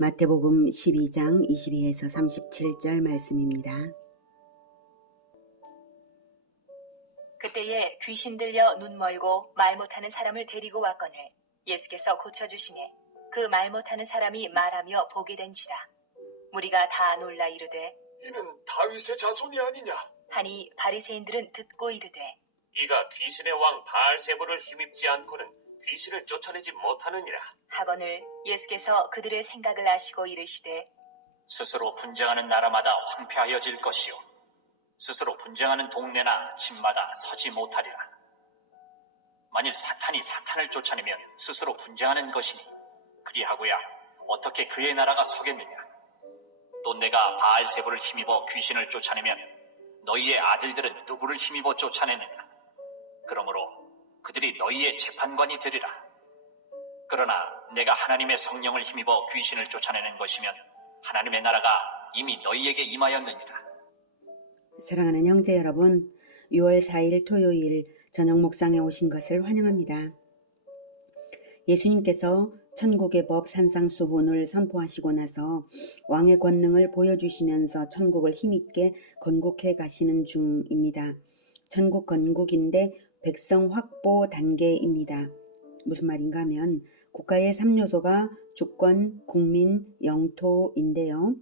마태복음 12장 22에서 37절 말씀입니다. 그때에 귀신 들려 눈 멀고 말 못하는 사람을 데리고 왔거늘 예수께서 고쳐주시매 그 말 못하는 사람이 말하며 보게 된지라. 무리가 다 놀라 이르되 이는 다윗의 자손이 아니냐? 하니 바리새인들은 듣고 이르되 이가 귀신의 왕 바알세불을 힘입지 않고는 귀신을 쫓아내지 못하느니라. 하거늘 예수께서 그들의 생각을 아시고 이르시되 스스로 분쟁하는 나라마다 황폐하여질 것이요 스스로 분쟁하는 동네나 집마다 서지 못하리라. 만일 사탄이 사탄을 쫓아내면 스스로 분쟁하는 것이니 그리하고야 어떻게 그의 나라가 서겠느냐. 또 내가 바알세불을 힘입어 귀신을 쫓아내면 너희의 아들들은 누구를 힘입어 쫓아내느냐. 그러므로 그들이 너희의 재판관이 되리라. 그러나 내가 하나님의 성령을 힘입어 귀신을 쫓아내는 것이면 하나님의 나라가 이미 너희에게 임하였느니라. 사랑하는 형제 여러분, 6월 4일 토요일 저녁 묵상에 오신 것을 환영합니다. 예수님께서 천국의 법 산상수훈을 선포하시고 나서 왕의 권능을 보여주시면서 천국을 힘있게 건국해 가시는 중입니다. 천국 건국인데 백성 확보 단계입니다. 무슨 말인가 하면 국가의 3요소가 주권, 국민, 영토인데요.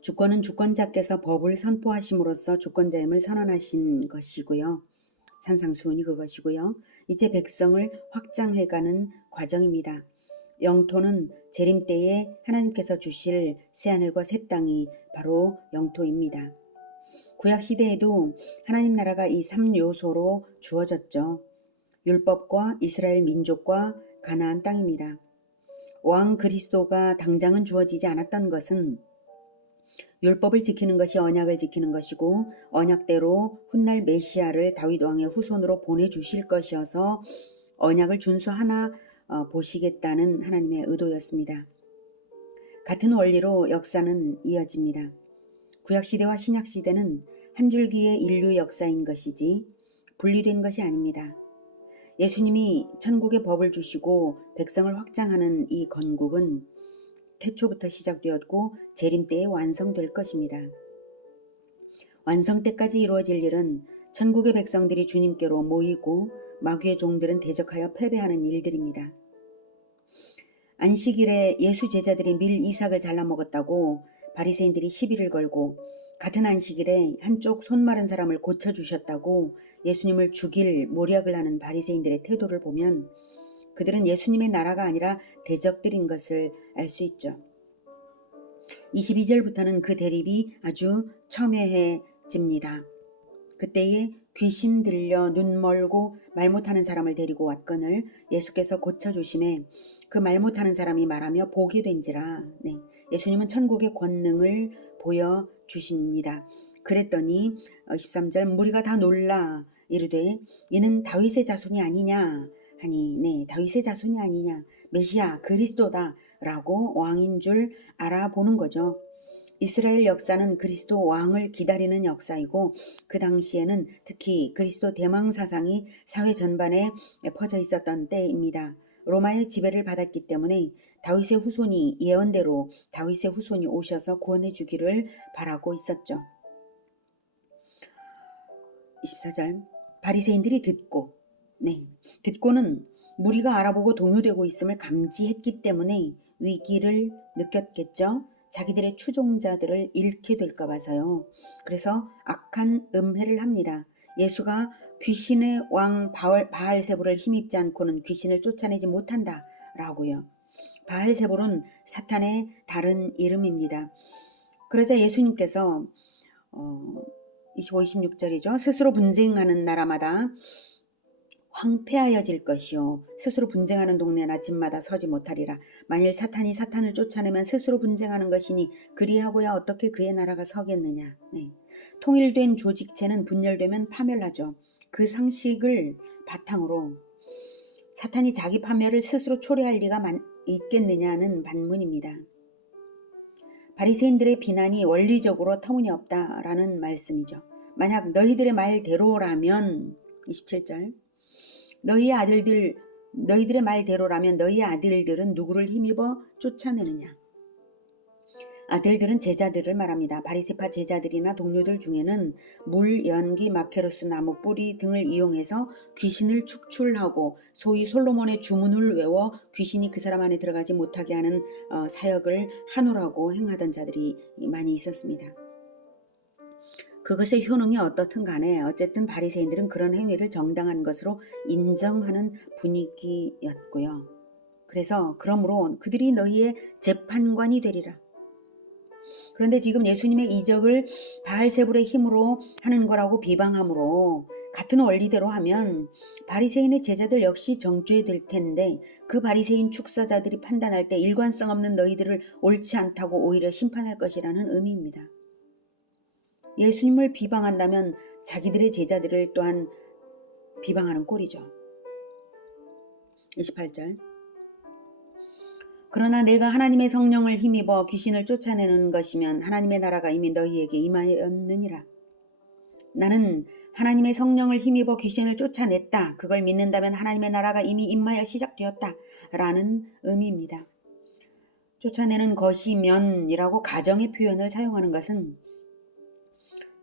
주권은 주권자께서 법을 선포하심으로써 주권자임을 선언하신 것이고요. 산상수훈이 그것이고요. 이제 백성을 확장해가는 과정입니다. 영토는 재림 때에 하나님께서 주실 새하늘과 새 땅이 바로 영토입니다. 구약시대에도 하나님 나라가 이 3요소로 주어졌죠. 율법과 이스라엘 민족과 가나안 땅입니다. 왕 그리스도가 당장은 주어지지 않았던 것은 율법을 지키는 것이 언약을 지키는 것이고 언약대로 훗날 메시아를 다윗 왕의 후손으로 보내주실 것이어서 언약을 준수하나 보시겠다는 하나님의 의도였습니다. 같은 원리로 역사는 이어집니다. 구약시대와 신약시대는 한 줄기의 인류 역사인 것이지 분리된 것이 아닙니다. 예수님이 천국의 법을 주시고 백성을 확장하는 이 건국은 태초부터 시작되었고 재림 때에 완성될 것입니다. 완성 때까지 이루어질 일은 천국의 백성들이 주님께로 모이고 마귀의 종들은 대적하여 패배하는 일들입니다. 안식일에 예수 제자들이 밀 이삭을 잘라 먹었다고 바리새인들이 시비를 걸고 같은 안식일에 한쪽 손 마른 사람을 고쳐주셨다고 예수님을 죽일 모략을 하는 바리새인들의 태도를 보면 그들은 예수님의 나라가 아니라 대적들인 것을 알 수 있죠. 22절부터는 그 대립이 아주 첨예해집니다. 그때에 귀신 들려 눈 멀고 말 못하는 사람을 데리고 왔거늘 예수께서 고쳐주심에 그 말 못하는 사람이 말하며 보게 된지라. 예수님은 천국의 권능을 보여주십니다. 그랬더니 13절 무리가 다 놀라 이르되 이는 다윗의 자손이 아니냐 하니 다윗의 자손이 아니냐 메시아 그리스도다 라고 왕인 줄 알아보는 거죠. 이스라엘 역사는 그리스도 왕을 기다리는 역사이고 그 당시에는 특히 그리스도 대망 사상이 사회 전반에 퍼져 있었던 때입니다. 로마의 지배를 받았기 때문에 다윗의 후손이 예언대로 다윗의 후손이 오셔서 구원해 주기를 바라고 있었죠. 24절 바리새인들이 듣고는 무리가 알아보고 동요되고 있음을 감지했기 때문에 위기를 느꼈겠죠. 자기들의 추종자들을 잃게 될까 봐서요. 그래서 악한 음해를 합니다. 예수가 귀신의 왕 바알세불을 힘입지 않고는 귀신을 쫓아내지 못한다 라고요. 바알세불은 사탄의 다른 이름입니다. 그러자 예수님께서 25, 26절이죠. 스스로 분쟁하는 나라마다 황폐하여질 것이요 스스로 분쟁하는 동네나 집마다 서지 못하리라. 만일 사탄이 사탄을 쫓아내면 스스로 분쟁하는 것이니 그리하고야 어떻게 그의 나라가 서겠느냐. 통일된 조직체는 분열되면 파멸하죠. 그 상식을 바탕으로 사탄이 자기 파멸을 스스로 초래할 리가 있겠느냐는 반문입니다. 바리새인들의 비난이 원리적으로 터무니없다라는 말씀이죠. 만약 너희들의 말대로라면 27절 너희의 아들들 너희들의 말대로라면 너희 아들들은 누구를 힘입어 쫓아내느냐? 아들들은 제자들을 말합니다. 바리새파 제자들이나 동료들 중에는 물, 연기, 마케로스 나무 뿌리 등을 이용해서 귀신을 축출하고 소위 솔로몬의 주문을 외워 귀신이 그 사람 안에 들어가지 못하게 하는 사역을 하노라고 행하던 자들이 많이 있었습니다. 그것의 효능이 어떻든 간에 어쨌든 바리새인들은 그런 행위를 정당한 것으로 인정하는 분위기였고요. 그러므로 그들이 너희의 재판관이 되리라. 그런데 지금 예수님의 이적을 바알세불의 힘으로 하는 거라고 비방함으로 같은 원리대로 하면 바리새인의 제자들 역시 정죄될 텐데 그 바리새인 축사자들이 판단할 때 일관성 없는 너희들을 옳지 않다고 오히려 심판할 것이라는 의미입니다. 예수님을 비방한다면 자기들의 제자들을 또한 비방하는 꼴이죠. 28절. 그러나 내가 하나님의 성령을 힘입어 귀신을 쫓아내는 것이면 하나님의 나라가 이미 너희에게 임하였느니라. 나는 하나님의 성령을 힘입어 귀신을 쫓아냈다. 그걸 믿는다면 하나님의 나라가 이미 임하여 시작되었다. 라는 의미입니다. 쫓아내는 것이면이라고 가정의 표현을 사용하는 것은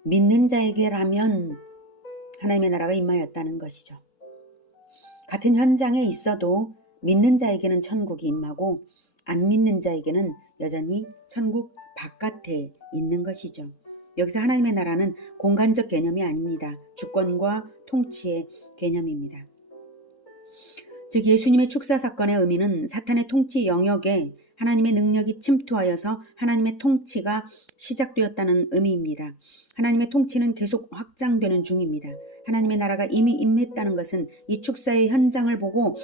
믿는 자에게라면 하나님의 나라가 임하였다는 것이죠. 같은 현장에 있어도 믿는 자에게는 천국이 임하고 안 믿는 자에게는 여전히 천국 바깥에 있는 것이죠. 여기서 하나님의 나라는 공간적 개념이 아닙니다. 주권과 통치의 개념입니다. 즉 예수님의 축사 사건의 의미는 사탄의 통치 영역에 하나님의 능력이 침투하여서 하나님의 통치가 시작되었다는 의미입니다. 하나님의 통치는 계속 확장되는 중입니다. 하나님의 나라가 이미 임했다는 것은 이 축사의 현장을 보고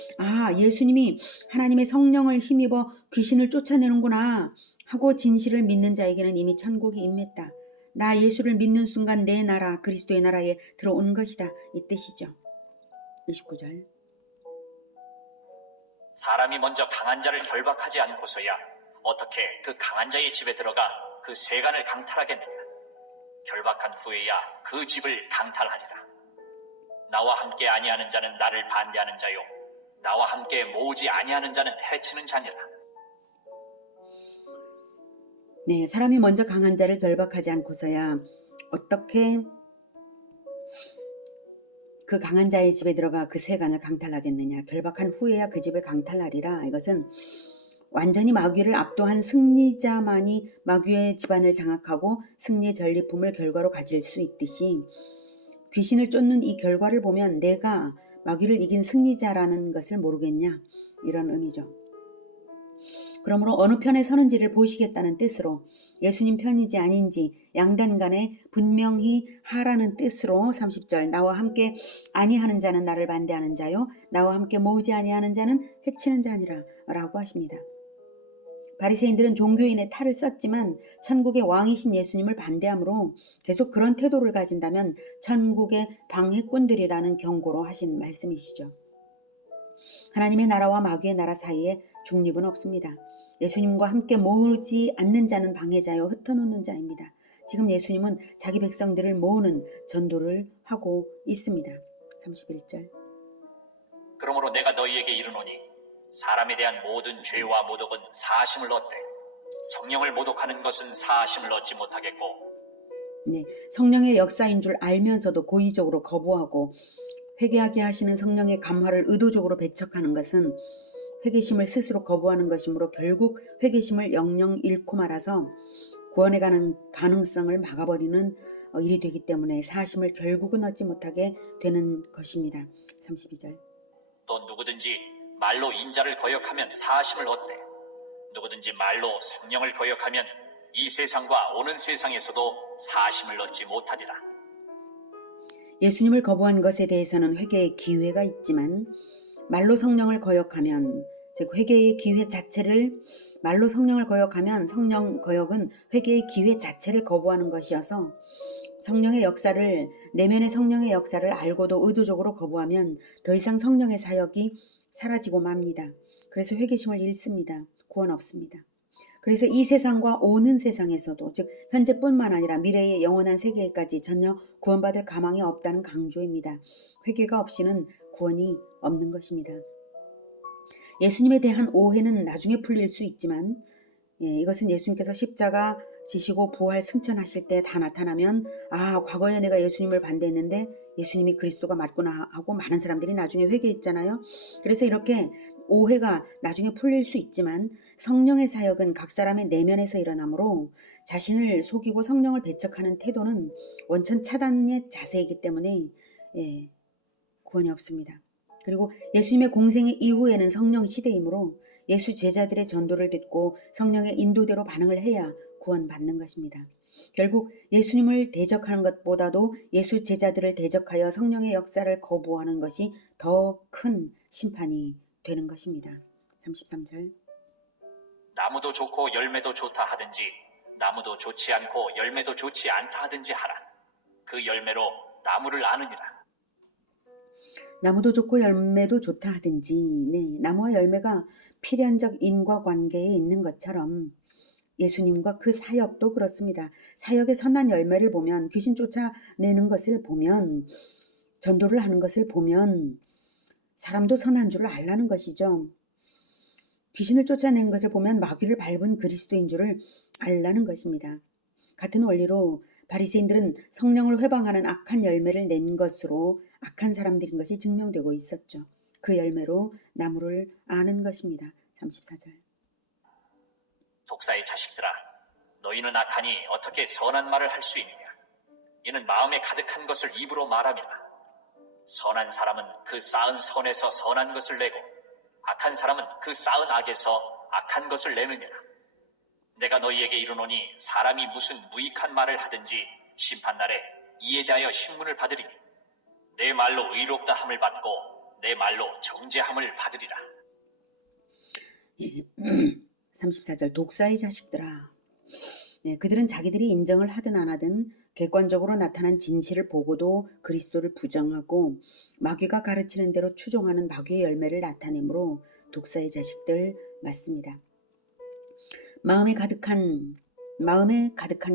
예수님이 하나님의 성령을 힘입어 귀신을 쫓아내는구나 하고 진실을 믿는 자에게는 이미 천국이 임했다. 나 예수를 믿는 순간 내 나라 그리스도의 나라에 들어온 것이다. 이 뜻이죠. 29절. 사람이 먼저 강한 자를 결박하지 않고서야 어떻게 그 강한 자의 집에 들어가 그 세간을 강탈하겠느냐. 결박한 후에야 그 집을 강탈하리라. 나와 함께 아니하는 자는 나를 반대하는 자요 나와 함께 모으지 아니하는 자는 해치는 자니라. 네, 사람이 먼저 강한 자를 결박하지 않고서야 어떻게 그 강한 자의 집에 들어가 그 세간을 강탈하겠느냐. 결박한 후에야 그 집을 강탈하리라. 이것은 완전히 마귀를 압도한 승리자만이 마귀의 집안을 장악하고 승리의 전리품을 결과로 가질 수 있듯이 귀신을 쫓는 이 결과를 보면 내가 마귀를 이긴 승리자라는 것을 모르겠냐. 이런 의미죠. 그러므로 어느 편에 서는지를 보시겠다는 뜻으로 예수님 편인지 아닌지 양단 간에 분명히 하라는 뜻으로 30절 나와 함께 아니하는 자는 나를 반대하는 자요 나와 함께 모으지 아니하는 자는 해치는 자니라 라고 하십니다. 바리새인들은 종교인의 탈을 썼지만 천국의 왕이신 예수님을 반대하므로 계속 그런 태도를 가진다면 천국의 방해꾼들이라는 경고로 하신 말씀이시죠. 하나님의 나라와 마귀의 나라 사이에 중립은 없습니다. 예수님과 함께 모으지 않는 자는 방해자요 흩어놓는 자입니다. 지금 예수님은 자기 백성들을 모으는 전도를 하고 있습니다. 31절. 그러므로 내가 너희에게 이르노니 사람에 대한 모든 죄와 모독은 사심을 얻되 성령을 모독하는 것은 사심을 얻지 못하겠고. 네, 성령의 역사인 줄 알면서도 고의적으로 거부하고 회개하게 하시는 성령의 감화를 의도적으로 배척하는 것은 회개심을 스스로 거부하는 것이므로 결국 회개심을 영영 잃고 말아서 구원에 가는 가능성을 막아버리는 일이 되기 때문에 사심을 결국은 얻지 못하게 되는 것입니다. 32절. 또 누구든지 말로 인자를 거역하면 사심을 얻되 누구든지 말로 성령을 거역하면 이 세상과 오는 세상에서도 사심을 얻지 못하리라. 예수님을 거부한 것에 대해서는 회개의 기회가 있지만 말로 성령을 거역하면 즉 회개의 기회 자체를 말로 성령을 거역하면 성령 거역은 회개의 기회 자체를 거부하는 것이어서 성령의 역사를 내면의 성령의 역사를 알고도 의도적으로 거부하면 더 이상 성령의 사역이 사라지고 맙니다. 그래서 회개심을 잃습니다. 구원 없습니다. 그래서 이 세상과 오는 세상에서도 즉 현재뿐만 아니라 미래의 영원한 세계까지 전혀 구원받을 가망이 없다는 강조입니다. 회개가 없이는 구원이 없는 것입니다. 예수님에 대한 오해는 나중에 풀릴 수 있지만 이것은 예수님께서 십자가 지시고 부활 승천하실 때 다 나타나면 과거에 내가 예수님을 반대했는데 예수님이 그리스도가 맞구나 하고 많은 사람들이 나중에 회개했잖아요. 그래서 이렇게 오해가 나중에 풀릴 수 있지만 성령의 사역은 각 사람의 내면에서 일어나므로 자신을 속이고 성령을 배척하는 태도는 원천 차단의 자세이기 때문에 구원이 없습니다. 그리고 예수님의 공생의 이후에는 성령 시대이므로 예수 제자들의 전도를 듣고 성령의 인도대로 반응을 해야 구원받는 것입니다. 결국 예수님을 대적하는 것보다도 예수 제자들을 대적하여 성령의 역사를 거부하는 것이 더 큰 심판이 되는 것입니다. 33절. 나무도 좋고 열매도 좋다 하든지 나무도 좋지 않고 열매도 좋지 않다 하든지 하라. 그 열매로 나무를 아느니라. 나무도 좋고 열매도 좋다 하든지 나무와 열매가 필연적 인과관계에 있는 것처럼 예수님과 그 사역도 그렇습니다. 사역의 선한 열매를 보면 귀신 쫓아내는 것을 보면 전도를 하는 것을 보면 사람도 선한 줄을 알라는 것이죠. 귀신을 쫓아내는 것을 보면 마귀를 밟은 그리스도인 줄을 알라는 것입니다. 같은 원리로 바리새인들은 성령을 회방하는 악한 열매를 낸 것으로 악한 사람들인 것이 증명되고 있었죠. 그 열매로 나무를 아는 것입니다. 34절. 독사의 자식들아, 너희는 악하니 어떻게 선한 말을 할 수 있느냐? 이는 마음에 가득한 것을 입으로 말함이라. 선한 사람은 그 쌓은 선에서 선한 것을 내고 악한 사람은 그 쌓은 악에서 악한 것을 내느니라. 내가 너희에게 이르노니 사람이 무슨 무익한 말을 하든지 심판날에 이에 대하여 신문을 받으리니 내 말로 의롭다 함을 받고 내 말로 정죄함을 받으리라. 34절. 독사의 자식들아. 그들은 자기들이 인정을 하든 안 하든 객관적으로 나타난 진실을 보고도 그리스도를 부정하고 마귀가 가르치는 대로 추종하는 마귀의 열매를 나타내므로 독사의 자식들 맞습니다. 마음에 가득한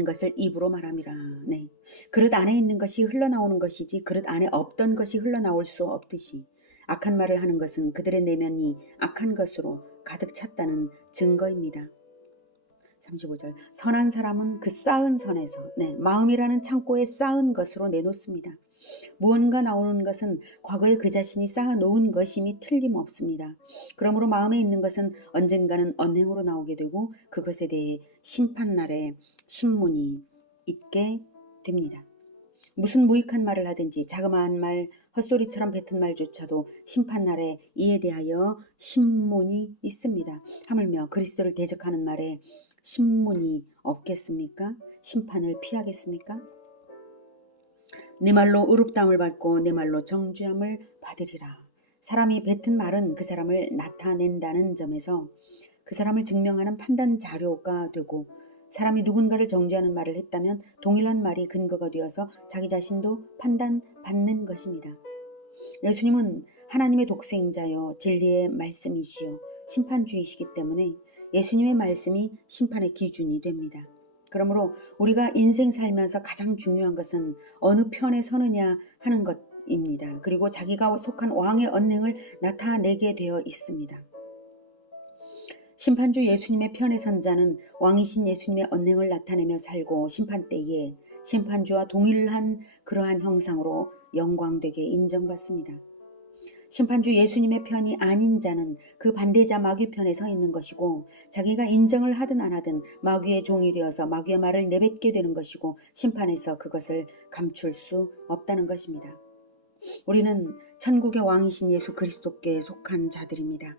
것을 입으로 말함이라. 그릇 안에 있는 것이 흘러나오는 것이지 그릇 안에 없던 것이 흘러나올 수 없듯이 악한 말을 하는 것은 그들의 내면이 악한 것으로 가득 찼다는 증거입니다. 35절. 선한 사람은 그 쌓은 선에서 마음이라는 창고에 쌓은 것으로 내놓습니다. 무언가 나오는 것은 과거에 그 자신이 쌓아놓은 것임이 틀림없습니다. 그러므로 마음에 있는 것은 언젠가는 언행으로 나오게 되고 그것에 대해 심판날에 신문이 있게 됩니다. 무슨 무익한 말을 하든지 자그마한 말, 헛소리처럼 뱉은 말조차도 심판날에 이에 대하여 신문이 있습니다. 하물며 그리스도를 대적하는 말에 신문이 없겠습니까? 심판을 피하겠습니까? 내 말로 의롭다함을 받고 내 말로 정죄함을 받으리라. 사람이 뱉은 말은 그 사람을 나타낸다는 점에서 그 사람을 증명하는 판단 자료가 되고 사람이 누군가를 정죄하는 말을 했다면 동일한 말이 근거가 되어서 자기 자신도 판단받는 것입니다. 예수님은 하나님의 독생자여 진리의 말씀이시요 심판주이시기 때문에 예수님의 말씀이 심판의 기준이 됩니다. 그러므로 우리가 인생 살면서 가장 중요한 것은 어느 편에 서느냐 하는 것입니다. 그리고 자기가 속한 왕의 언행을 나타내게 되어 있습니다. 심판주 예수님의 편에 선 자는 왕이신 예수님의 언행을 나타내며 살고 심판 때에 심판주와 동일한 그러한 형상으로 영광되게 인정받습니다. 심판주 예수님의 편이 아닌 자는 그 반대자 마귀 편에 서 있는 것이고 자기가 인정을 하든 안 하든 마귀의 종이 되어서 마귀의 말을 내뱉게 되는 것이고 심판에서 그것을 감출 수 없다는 것입니다. 우리는 천국의 왕이신 예수 그리스도께 속한 자들입니다.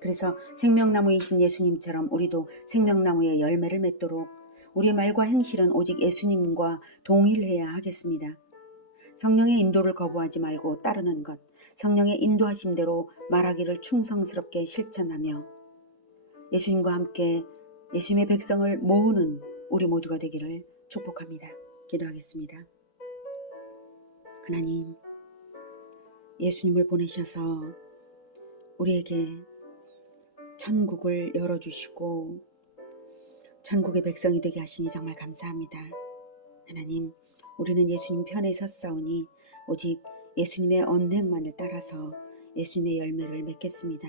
그래서 생명나무이신 예수님처럼 우리도 생명나무의 열매를 맺도록 우리의 말과 행실은 오직 예수님과 동일해야 하겠습니다. 성령의 인도를 거부하지 말고 따르는 것, 성령의 인도하심대로 말하기를 충성스럽게 실천하며 예수님과 함께 예수님의 백성을 모으는 우리 모두가 되기를 축복합니다. 기도하겠습니다. 하나님, 예수님을 보내셔서 우리에게 천국을 열어주시고 천국의 백성이 되게 하시니 정말 감사합니다. 하나님, 우리는 예수님 편에 섰사오니 오직 예수님의 언행만을 따라서 예수님의 열매를 맺겠습니다.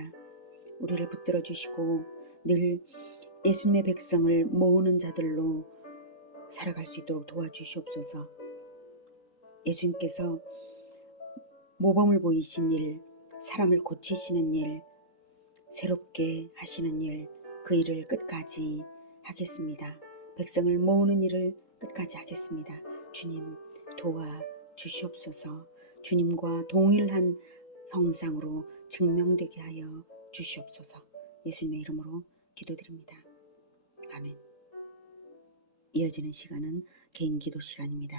우리를 붙들어 주시고 늘 예수님의 백성을 모으는 자들로 살아갈 수 있도록 도와주시옵소서. 예수님께서 모범을 보이신 일, 사람을 고치시는 일, 새롭게 하시는 일, 그 일을 끝까지 하겠습니다. 백성을 모으는 일을 끝까지 하겠습니다. 주님 도와주시옵소서. 주님과 동일한 형상으로 증명되게 하여 주시옵소서. 예수님의 이름으로 기도드립니다. 아멘. 이어지는 시간은 개인 기도 시간입니다.